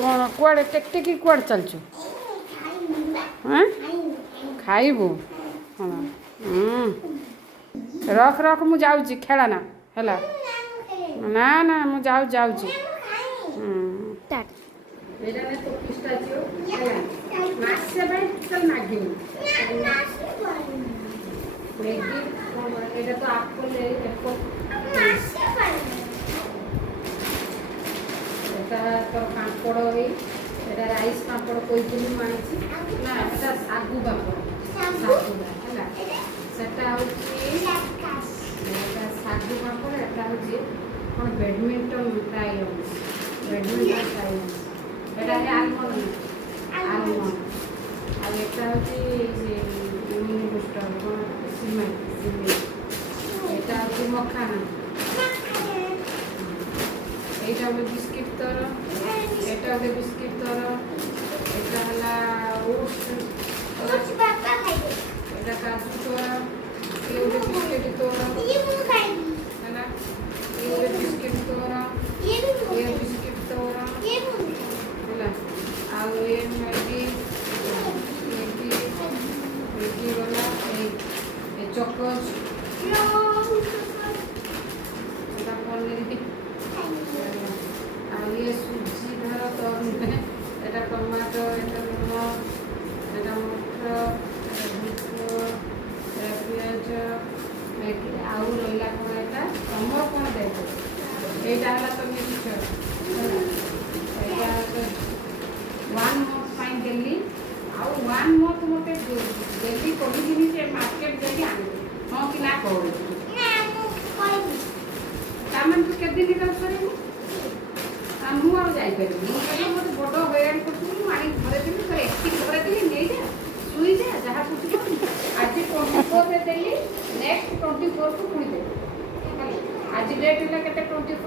କ'ଣ କୁଆଡ଼େ ଟେକି କୁଆଡ଼େ ଚାଲିଛୁ? ହଁ ଖାଇବୁ କ'ଣ? ରଖ ରଖ ମୁଁ ଯାଉଛି ଖେଳନା ହେଲା। ନା ନା ମୁଁ ଯାଉଛି। ଏଇଟା ତ ପିସ୍ତାଚିଓ ହେଲା। ମାସେ ପାଇଁ ଟୋଟାଲ ମାଗିନି। ମ୍ୟାଗି ଏଇଟା ତ ଆପଲ୍ ଏଟା ତୋର ପାମ୍ପଡ଼ ଏଇ ଏଇଟା ରାଇସ୍ ପାମ୍ପଡ଼ କହିଥିଲି ମୁଁ ଆଣିଛି ନା ଏଟା ଶାଗୁ ପାମ୍ପଡ଼ ହେଲା। ସେଟା ହେଉଛି ଏଟା ଶାଗୁ ପାମ୍ପଡ଼। ଏଟା ହେଉଛି କ'ଣ ବ୍ୟାଡ଼ମିଣ୍ଟନ ଫ୍ରାଇ ହେଉଛି। ବ୍ୟାଡ଼ମିଣ୍ଟନ ଫ୍ରାଇ ହେଉଛି। ଏଟା ଆଲମଣ୍ଡ ଆଉ ଏଟା ହେଉଛି ମିନି ବୁଷ୍ଟର କ'ଣ ସିମେଣ୍ଟ। ଏଇଟା ହେଉଛି ମଖାନା। এইটা হলো বিস্কিট তর, এটা হলো বিস্কিট তর, এটা হলো ওটস, এটা কাজু তর, এই হলো বিস্কিট তর, হ্যাঁ এই হলো বিস্কিট তর, এই বিস্কিট তর, হ্যাঁ আর এই ম্যাগি গলা এই চকোজ এটা পনির ଆଉ ଇଏ ସୁଜି ଧର ତ ନୁହେଁ। ଏଇଟା ଟମାଟୋ, ଏଇଟା ଲୁଣ, ଏଇଟା ମଟର, ଏଇଟା ବୁଟ, ଏଇଟା ପିଆଜ, ଆଉ ରହିଲା କ'ଣ ଏଇଟା ତମର କ'ଣ ଦେଇଛ? ଏଇଟା ହେଲା ତ ମିକ୍ସଚର। ଏଇଟା 1 ମନ୍ଥ ପାଇଁ ଦେଲି। ଆଉ 1 ମନ୍ଥ ମୋତେ ଡେଲି କହିଥିଲି ଯେ ମାର୍କେଟ ଯାଇକି ଆଣିବି। ହଁ କି ନା କହୁଛି ତାମାନେ ତୁ କେତେ ଦିନ କାମ କରିବୁ? ମୁଁ ଆଉ ଯାଇପାରିବି। ମୁଁ କହିଲି ମୋତେ ବଡ଼ ହଇରାଣ କରୁଥିଲି। ମୁଁ ଆଣିକି ଘରେ ଦେଲି ଥରେ ଏତିକି ଘରେ ଦେଲି ନେଇଯା ଶୁଇଯା ଯାହା ଖୁସି କରୁ। ଆଜି 24ରେ ଦେଲି ନେକ୍ସଟ 24କୁ ପୁଣି ଦେବି। ଆଜି ଡେଟ୍ ହେଲା କେତେ 24